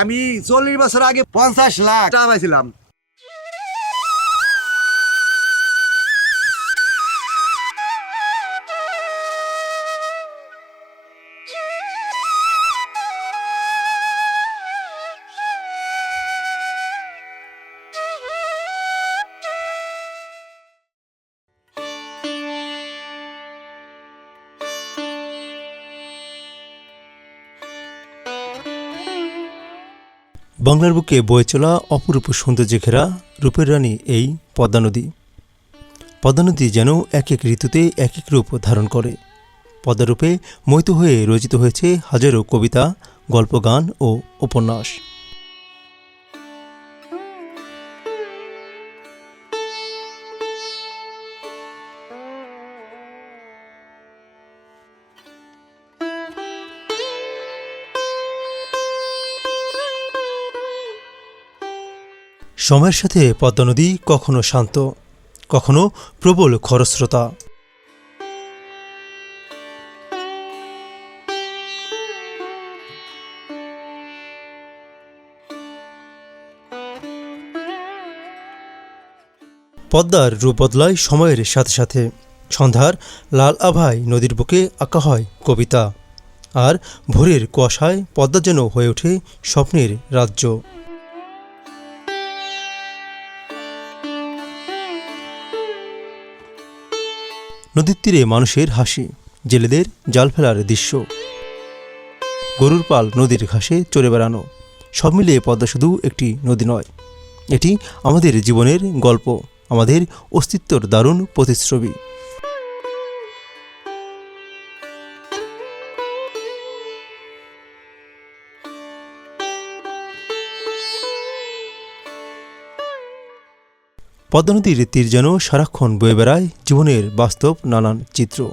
আমি চল্লিশ বছর আগে পঞ্চাশ লাখ টাকা পাইছিলাম। বাংলার বুকে বয়ে চলা অপরূপ সৌন্দর্যে ঘেরা রূপের রানী এই পদ্মা নদী পদ্মা নদী যেন এক এক ঋতুতে এক এক রূপ ধারণ করে। পদ্মারূপে মৈত হয়ে রচিত হয়েছে হাজারো কবিতা গল্প গান ও উপন্যাস। সময়ের সাথে পদ্মা নদী কখনো শান্ত, কখনো প্রবল খরস্রোতা। পদ্মার রূপ বদলায় সময়ের সাথে সাথে। সন্ধ্যার লাল আভায় নদীর বুকে আঁকা হয় কবিতা, আর ভোরের কুয়াশায় পদ্মা যেন হয়ে ওঠে স্বপ্নের রাজ্য। নদীর তীরে মানুষের হাসি, জেলেদের জাল ফেলার দৃশ্য। গরুর পাল নদীর ঘাসে চড়ে বেড়ানো, সব মিলিয়ে পদ্মা শুধু একটি নদী নয়। এটি আমাদের জীবনের গল্প, আমাদের অস্তিত্বর দারুণ প্রতিচ্ছবি। পদ্মা নদীর তীর যেন সারাক্ষণ বয়ে বেড়ায় জীবনের বাস্তব নানান চিত্র।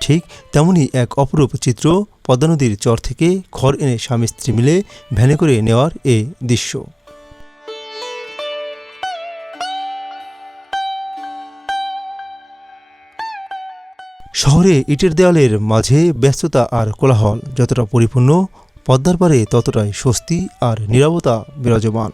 ঠিক তেমনই এক অপরূপ চিত্র পদ্মা নদীর চর থেকে খড় এনে স্বামী স্ত্রী মিলে ভ্যানে করে নেওয়ার এ দৃশ্য। শহরে ইটের দেওয়ালের মাঝে ব্যস্ততা আর কোলাহল যতটা পরিপূর্ণ, পদ্মার পারে ততটাই স্বস্তি আর নিরবতা বিরাজমান।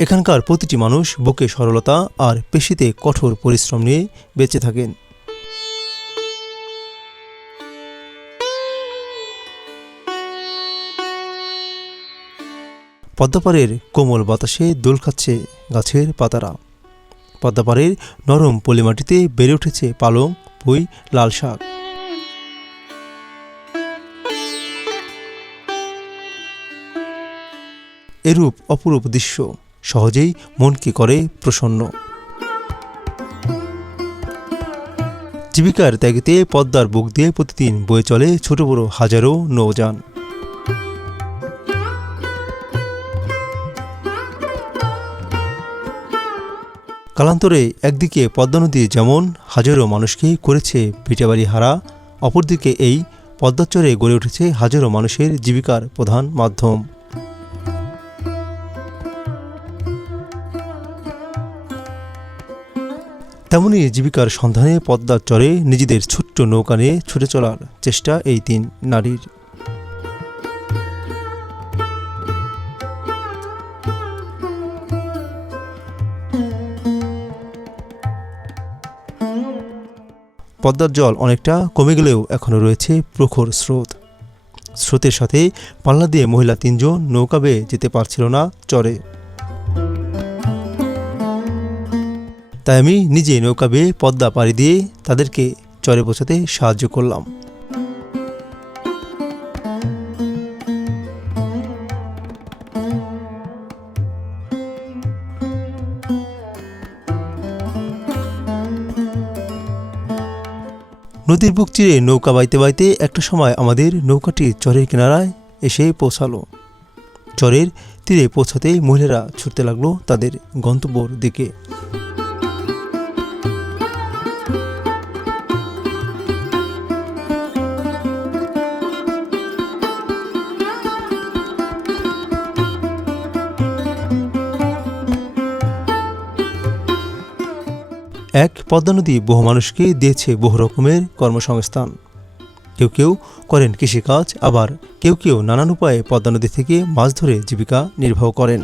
এখানকার প্রতিটি মানুষ বুকে সরলতা আর পেশিতে কঠোর পরিশ্রম নিয়ে বেঁচে থাকেন। পদ্মাপাড়ের কোমল বাতাসে দোল খাচ্ছে গাছের পাতারা। পদ্মাপাড়ের নরম পলিমাটিতে বেড়ে উঠেছে পালং, পুঁই, লাল শাক। এরূপ অপরূপ দৃশ্য। সহজেই মনকে করে প্রসন্ন। জীবিকার ত্যাগিতে পদ্মার বুক দিয়ে প্রতিদিন বয়ে চলে ছোট বড় হাজারো নৌযান কালান্তরে একদিকে পদ্মা নদী যেমন হাজারো মানুষকে করেছে ভিটেবাড়ি হারা, অপরদিকে এই পদ্মাচরে গড়ে উঠেছে হাজারো মানুষের জীবিকার প্রধান মাধ্যম। তেমনি জীবিকার সন্ধানে পদ্মার চরে নিজেদের ছোট্ট নৌকা নিয়ে ছুটে চলার চেষ্টা এই তিন নারীর। পদ্মার জল অনেকটা কমে গেলেও এখনও রয়েছে প্রখর স্রোত। স্রোতের সাথে পাল্লা দিয়ে মহিলা তিনজন নৌকা বেয়ে যেতে পারছিল না চরে। তাই আমি নিজে নৌকা বেয়ে পদ্মা পাড়ি দিয়ে তাদেরকে চরে পৌঁছাতে সাহায্য করলাম। নদীর বুক চিরে নৌকা বাইতে বাইতে একটা সময় আমাদের নৌকাটি চরের কিনারায় এসে পৌঁছালো। চরের তীরে পৌঁছাতেই মহিলারা ছুটতে লাগল তাদের গন্তব্যর দিকে। এক পদ্মা নদী বহু মানুষকে দিয়েছে বহু রকমের কর্মসংস্থান। কেউ কেউ করেন কৃষিকাজ, আবার কেউ কেউ নানান উপায়ে পদ্মা নদী থেকে মাছ ধরে জীবিকা নির্বাহ করেন।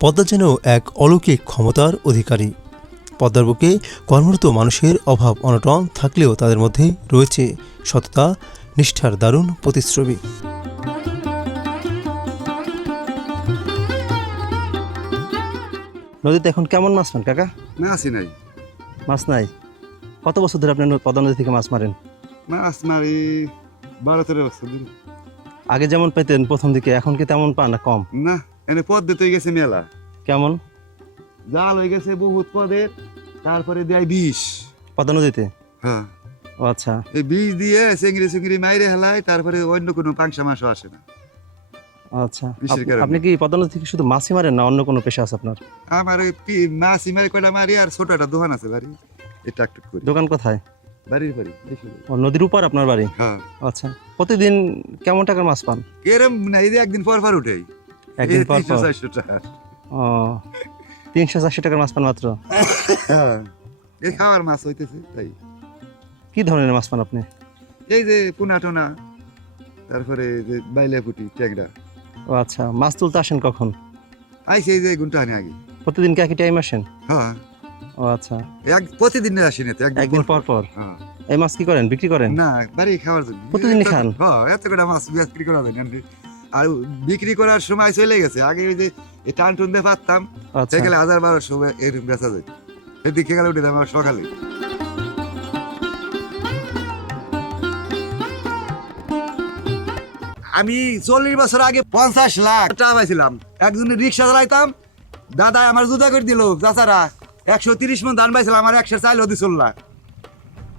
পদ্মা যেন এক অলৌকিক ক্ষমতার অধিকারী। পদ্মার বুকে কর্মরত মানুষের অভাব অনটন থাকলেও তাদের মধ্যে রয়েছে সততা, নিষ্ঠার দারুণ প্রতিশ্রবী নদীতে এখন কেমন মাছ পান কাকা? মাছই নাই। মাছ নাই? কত বছর ধরে আপনি পদ্মা নদী থেকে মাছ মারেন? মাছ মারি বারো তেরো বছর ধরে। আগে যেমন পেতেন প্রথম দিকে এখন কি তেমন পান না কম? না এনে পদ্মে তো গেছে মেলা। কেমন? জাল হয়ে গেছে বহুত পদের তারপরে দেয় বিষ। পদ্মা নদীতে হ্যাঁ। ও আচ্ছা। এই বিষ দিয়ে চেংড়ি চেংড়ি মাইরে হেলায় তারপরে অন্য কোনো পাংশা মাছও আসে না। আচ্ছা আপনি কি পদ্মা থেকে শুধু মাছই মারেন না অন্য কোনো পেশা আছে আপনার? আমার ওই পি- মাছ মারি কয়টা মারি আর ছোট একটা দোকান আছে বাড়ি। এটা একটু করি। দোকান কোথায়? বাড়ির বাড়ি ও নদীর উপর আপনার বাড়ি? হ্যাঁ। আচ্ছা প্রতিদিন কেমন টাকার মাছ পান? এরম না এই যে একদিন পর পর উঠেই। একদিন পর পর? ও তিনশো চারশো টাকার মাছ পান মাত্র? হ্যাঁ এই খাওয়ার মাছ হইতেছে তাই। কি ধরনের মাছ পান আপনি? এই যে পুনা টোনা তারপরে যে বাইলে পুটি ট্যাংরা। ও আচ্ছা মাছ তুলতে আসেন কখন? আইসে এই যে গুনটা আনে আগে। প্রতিদিন কি একই টাইম আসেন? হ্যাঁ। ও আচ্ছা। এক প্রতিদিন আসি না তো একদিন পর পর। হ্যাঁ। এই মাছ কি করেন বিক্রি করেন? না বাড়ি খাওয়ার জন্য। প্রতিদিনই খান? হ্যাঁ এত কটা মাছ বিক্রি করা যায় না। আর বিক্রি করার সময় চলে গেছে। আগে ওই যে টান টুন দিয়ে পারতাম। আচ্ছা। সে গেলে হাজার বারোশো এরকম বেচা যায়। সেদিকে গেলে উঠে আমার সকালে। আমি চল্লিশ বছর আগে পঞ্চাশ লাখ টাকা পাইছিলাম। একজনের রিক্সা চালাইতাম দাদা আমার জুতা করে দিল, চাচারা, একশো তিরিশ মন ধান পাইছিলাম, আমার একশো চাইল দি চল্লাখ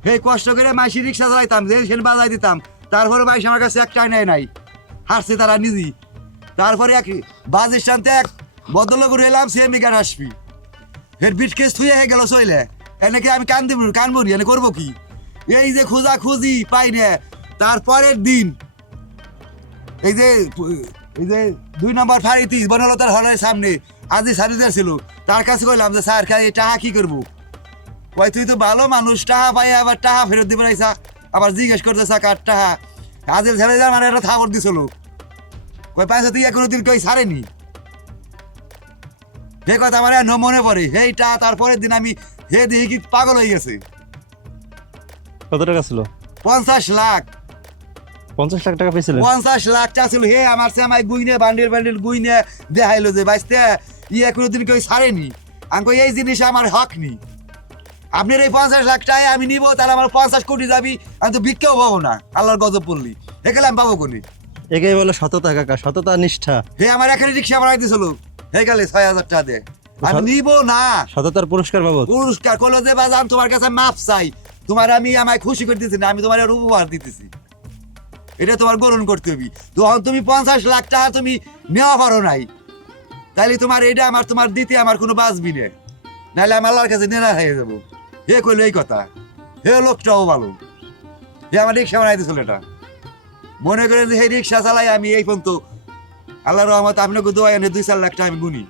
সেই কষ্ট করে মাইসি রিক্সা চালাইতাম যে সেন বাজাই দিতাম। তারপরে মাইসি আমার কাছে একটা নাই নাই, হারছে তারা নিজেই। তারপরে এক বাস স্ট্যান্ডে এক বদল করে এলাম, সে মিগার আসবি। এর বিট কেস থুয়ে হয়ে গেল চইলে। এনেকে আমি কান দিব কানবো নি এনে করব কি? এই যে খোঁজা খুঁজি পাই না তারপরের দিন এই যে এই যে দুই নম্বর ফাঁড়িতি বনলতার হলের সামনে। আজি সারিদার ছিল। তার কাছে কইলাম যে স্যার খাই টাকা কি করব? কই তুই তো ভালো মানুষ টাকা পাই আবার টাকা ফেরত দিবে রাইসা আবার জিজ্ঞেস করতে কার টাকা আজের ছেলে যা মানে একটা থাপড় দিছিল। কই পাইছে তুই এখনও দিন কই ছাড়েনি? সে কথা আমার এখনও মনে পড়ে। সেইটা তারপরের দিন আমি হে দেখি কি পাগল হয়ে গেছে। কত টাকা ছিল? পঞ্চাশ লাখ। পঞ্চাশ লাখ টাকা পেয়েছিলেন? পঞ্চাশ লাখ টাকা ছিল। হে আমার গুইনে বান্ডিল বান্ডিল গুইনে দেখাইলো যে বাইসতে কেউ ছাড়েনি। আমি এই জিনিস আমার হক নি। আপনার এই পঞ্চাশ লাখ টাকা আমি নিব তাহলে আমার পঞ্চাশ কোটি যাবি আমি তো ভিক্ষাও পাবো না। আল্লাহর গজব পড়লি এখানে আমি পাবো কোনি? একেই বলে সততা কাকা সততা নিষ্ঠা। হে আমার এখানে রিক্সা দিছিল হে গেলে ছয় হাজার টাকা দে। আমি নিব না। সততার পুরস্কার বাবদ? পুরস্কার করল যে বাজান তোমার কাছে মাপ চাই। তোমার আমি আমায় খুশি করে দিতেছি না আমি তোমার উপহার দিতেছি। এটা তোমার গ্রহণ করতে হবে। তখন তুমি পঞ্চাশ লাখ টাকা তুমি নেওয়া পারো নাই, তাইলে তোমার এটা আমার, তোমার দিতে আমার কোনো বাঁচবি না। নাহলে আমি আল্লাহর কাছে নেনা হয়ে যাব হে কইলো এই কথা। হে লোকটাও ভালো। হে আমার রিক্সা বানাই দিছিল এটা। মনে করেন যে হে রিক্সা চালাই আমি এই পর্যন্ত আল্লাহ রহমত আপনাকে দোয়া এনে দুই চার লাখ টাকা আমি গুনি।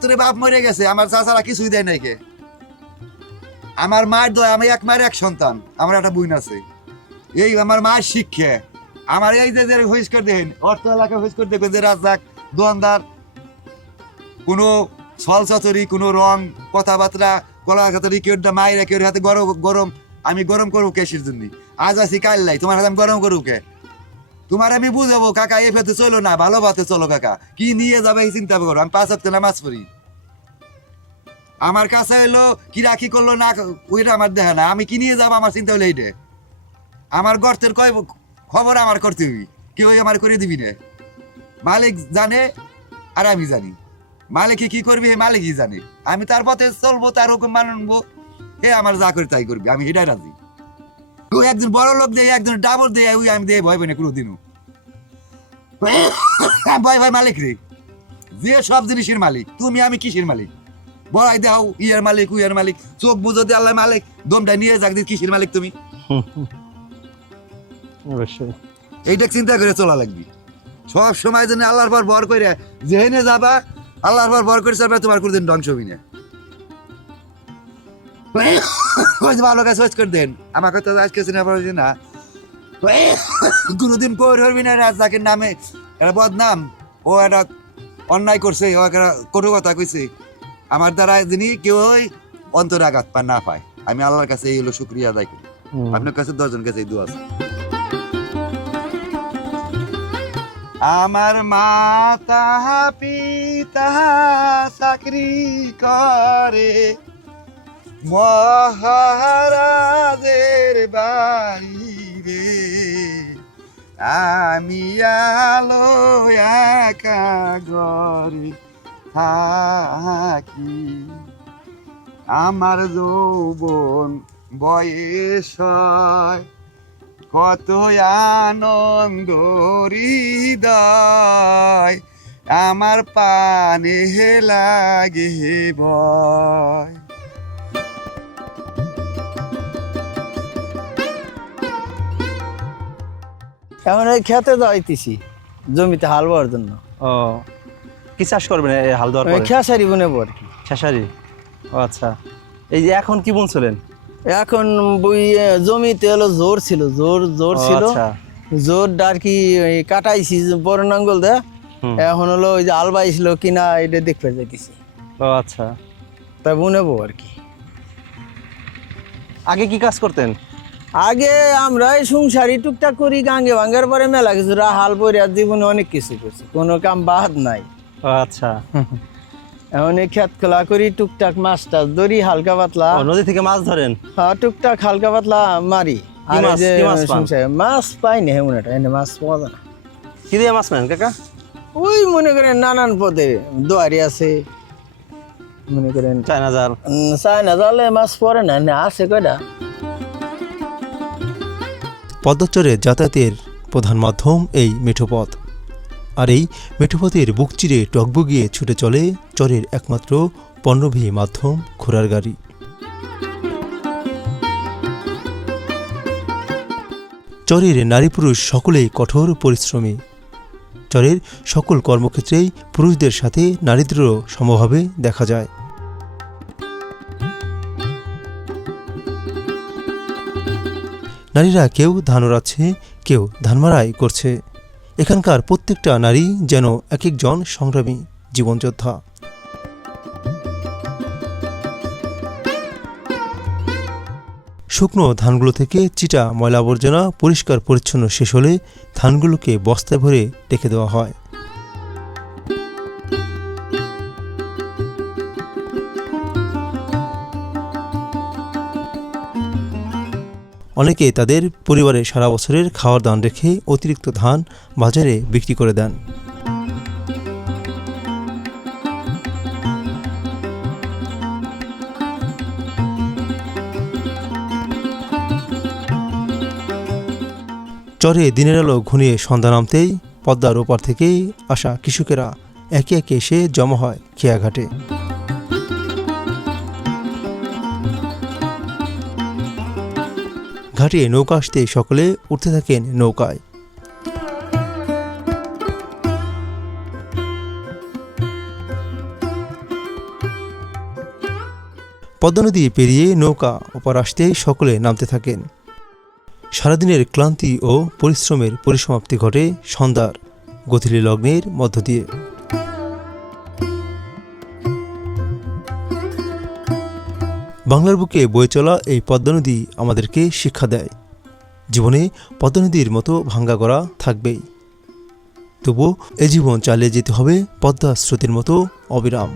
তোর বাপ মরে গেছে, আমার চাচারা কিছুই দেয় নাই কে। আমার মায়ের দয়া আমি এক মায়ের এক সন্তান, আমার একটা বোন আছে। এই আমার মায়ের শিক্ষা। আমার এই যে হুইস করে দেখেন, অর্থ এলাকা হুইস করে দেখবেন যে রাজাক দোয়ানদার কোনো চাতরি কোনো রং, কথাবার্তা কলা কাতরি কেউ মায়ের কেউ হাতে গরম গরম, আমি গরম করব কেসের জন্য। আজ আছি, কাল নাই, তোমার হাতে আমি গরম করব কে? তোমার আমি বুঝাবো, কাকা এ ফেতে চলো না, ভালো ভাতে চলো কাকা। কি নিয়ে যাবে এই চিন্তা করো, আমি পাঁচ হপ্তাহ নামাজ পড়ি। আমার কাছে এলো, কি রাখি করল না, ওইটা আমার দেখা না। আমি কি নিয়ে যাব, আমার চিন্তা হলো এইটা। আমার গর্তের কয় খবর আমার করতে হবি কেউ আমার করে দিবি না। মালিক জানে আর আমি জানি। মালিকে কি করবি, হে মালিকই জানে। আমি তার পথে চলবো, তার হুকুম মানবো। হে আমার যা করে তাই করবি, আমি এটাই রাজি। কেউ একজন বড় লোক দেয়, একজন ডাবর দেয়, ওই আমি দিয়ে, ভয় পাই না কোনোদিনও। ভয় ভাই মালিক রে। যে সব জিনিসের মালিক, তুমি আমি কিসের মালিক? বড়াই দাও, ইয়ের মালিক উইয়ের মালিক, চোখ বুঝো দিয়ে আল্লাহ মালিক, দমটা নিয়ে যাক কিসের মালিক তুমি। অবশ্যই। এইটা চিন্তা করে চলা লাগবে। সব সময় জন্য আল্লাহর পর বর করে যেহেনে যাবা আল্লাহর পর বর করে যাবে তোমার কোনদিন ধ্বংস হবি না। ভালো কাজ করে দেন। আজকে চিনা পড়েছে না। কোনোদিন হবি না রাজাকের নামে একটা বদনাম। ও একটা অন্যায় করছে ও একটা কটু কথা কইছে। আমার দ্বারা যিনি কেউ অন্তর আঘাত পা না পায়। আমি আল্লাহর কাছে এই হলো শুক্রিয়া আদায় করি। আপনার কাছে দশজন কাছে দোয়া আছে। আমার মা তাহা পিতা চাকরি করে। মহারাজের বাড়ি রে আমি আলো একা ঘরে থাকি। আমার যৌবন বয়স হয় কত আনন্দ হৃদয় আমার পানে লাগে ভয়। এখন ওই খেতে যাইতেছি জমিতে হাল বাওয়ার জন্য। ও কি চাষ করবেন এই হাল দেওয়ার পরে? খেসারি বুনেবো আর কি। খেসারি? ও আচ্ছা। এই যে এখন কি বুনছিলেন? এখন বই জমিতে হলো জোর ছিল জোর জোর ছিল। আচ্ছা। জোর আর কি কাটাইছি বড় নাঙ্গল দে। এখন হলো ওই যে আলবাই ছিল কিনা এটা দেখতে যাইতেছি। ও আচ্ছা। তাই বুনেবো আর কি। আগে কি কাজ করতেন? আগে আমরা এই সংসারই টুকটাক করি গাঙ্গে ভাঙ্গার পরে মেলা কিছু রা হাল আর জীবনে অনেক কিছু করছি কোনো কাম বাদ নাই। আচ্ছা। এখন এই খেত খোলা করি টুকটাক মাছ টাছ ধরি হালকা পাতলা। নদী থেকে মাছ ধরেন? হ্যাঁ টুকটাক হালকা পাতলা মারি। আর মাছ- পাই না হেমন এটা এনে মাছ পাওয়া যায় না। কি দিয়ে মাছ নেন কাকা? ওই মনে করেন নানান পদে দোয়ারি আছে। মনে করেন চায়না জাল। চায়না জালে মাছ পড়ে না এনে আছে কয়টা? পদ্মচরে যাতায়াতের প্রধান মাধ্যম এই মেঠোপথ। আর এই মেঠোপথের বুক চিরে টকবগিয়ে ছুটে চলে চরের একমাত্র পণ্যবাহী মাধ্যম ঘোড়ার গাড়ি। চরের নারী পুরুষ সকলেই কঠোর পরিশ্রমী। চরের সকল কর্মক্ষেত্রেই পুরুষদের সাথে নারীদেরও সমভাবে দেখা যায়। নারীরা কেউ ধান ওড়াচ্ছে কেউ ধান মারাই করছে। এখানকার প্রত্যেকটা নারী যেন এক একজন সংগ্রামী জীবনযোদ্ধা। শুকনো ধানগুলো থেকে চিটা ময়লা আবর্জনা পরিষ্কার পরিচ্ছন্ন শেষ হলে ধানগুলোকে বস্তায় ভরে রেখে দেওয়া হয়। অনেকে তাদের পরিবারে সারা বছরের খাওয়ার দান রেখে অতিরিক্ত ধান বাজারে বিক্রি করে দেন। চরে দিনের আলো ঘনিয়ে সন্ধ্যা নামতেই পদ্মার ওপার থেকেই আসা কৃষকেরা একে একে এসে জমা হয় খেয়াঘাটে। ঘাটে নৌকা আসতে সকলে উঠতে থাকেন নৌকায়। পদ্মা নদী পেরিয়ে নৌকা ওপার আসতেই সকলে নামতে থাকেন। সারাদিনের ক্লান্তি ও পরিশ্রমের পরিসমাপ্তি ঘটে সন্ধ্যার গথিলি লগ্নের মধ্য দিয়ে। বাংলার বুকে বয়ে চলা এই পদ্মা নদী আমাদেরকে শিক্ষা দেয়। জীবনে পদ্মা নদীর মতো ভাঙ্গা করা থাকবেই। তবুও এ জীবন চালিয়ে যেতে হবে পদ্মা স্রোতের মতো অবিরাম।